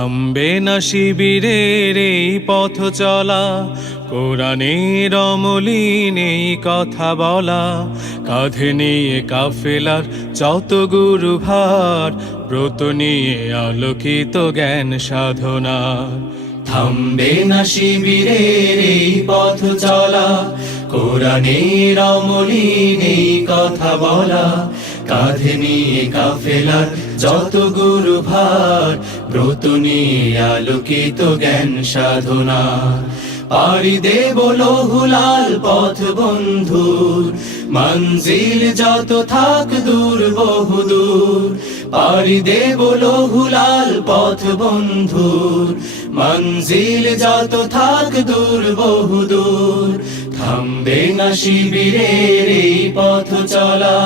থামবে না শিবিরের এই পথ চলা কোরআনের অমলিন নেই কথা বলা কাঁধে নিয়ে কাফেলার যত গুরু ভার ব্রত নিয়ে আলোকিত জ্ঞান সাধনা থামবে না শিবিরের এই পথ চলা কোরআনের অমলিন নেই কথা বলা কাঁধে নিয়ে কাফেলার যত গুরু ভার নতুনি আলোকিত জ্ঞান সাধনা পারি দেব লহুলাল পথ বন্ধু মঞ্জিল যত থাক দূর বহুদূর পারি দেব লহুলাল পথ বন্ধু মঞ্জিল যত থাক দূর বহুদূর থামবে না শিবিরের এই পথ চলা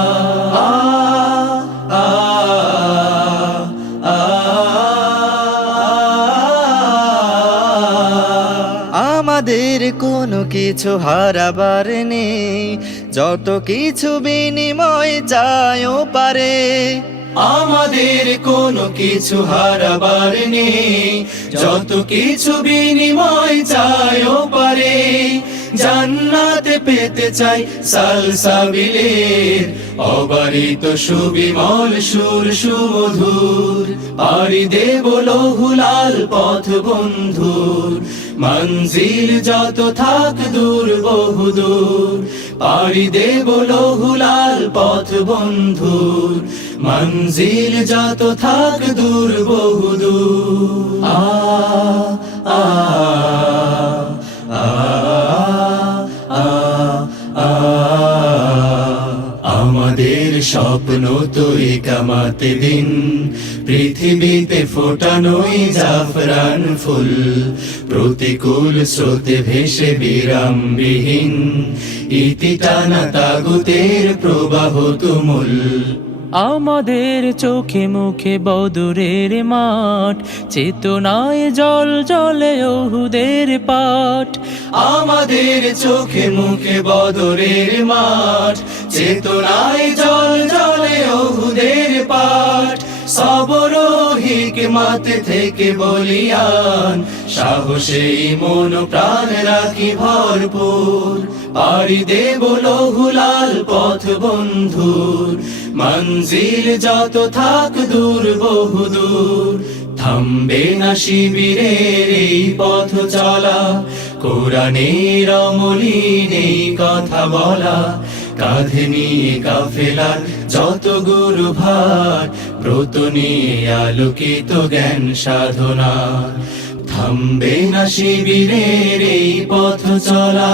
আমাদের কোনো কিছু হারাবার নেই যত কিছু বিনিময় যায়ও পারে আমাদের কোনো কিছু হারাবার নেই যত কিছু বিনিময় চায়ও পারে জান্নাতে পেতে চাই সালসাবিলের অবারিত সুবিমল সুর সুমধুর পারি দেব লহুলাল পথ বন্ধুর মঞ্জিল যত থাক দূর বহু দূর পাড়ি দেব লহুলাল পথ বন্ধুর মঞ্জিল যত থাক দূর বহু দূর আ আ স্বপ্ন তুই কামাতে দিন পৃথিবীতে ফোটানোই জাফরান ফুল প্রতিকূল স্রোতে ভেসে বিরামবিহীন ইতি টানা তাগুতের প্রবাহ তুমুল আমাদের চোখে মুখে বদুরের মাঠ চেতনায় জল জলে ওহুদের পাঠ আমাদের চোখে মুখে বদরের মাঠ চেতনায় জল জলে অহুদের পাঠ সবর হিকমাতে থেকে বলিয়ান সাহসে মন প্রাণ রাখি ভরপুর পারি দেব লহুলাল পথ বন্ধুর মঞ্জিল যত থাক দূর বহুদূর থামবে না শিবিরের এই পথ চলা কোরআনের অমলিন এই কথা বলা কাঁধে নিয়ে কাফেলার যত গুরু ভার ব্রত নিয়ে আলোকিত জ্ঞান সাধনা থামবে না শিবিরের এই পথ চলা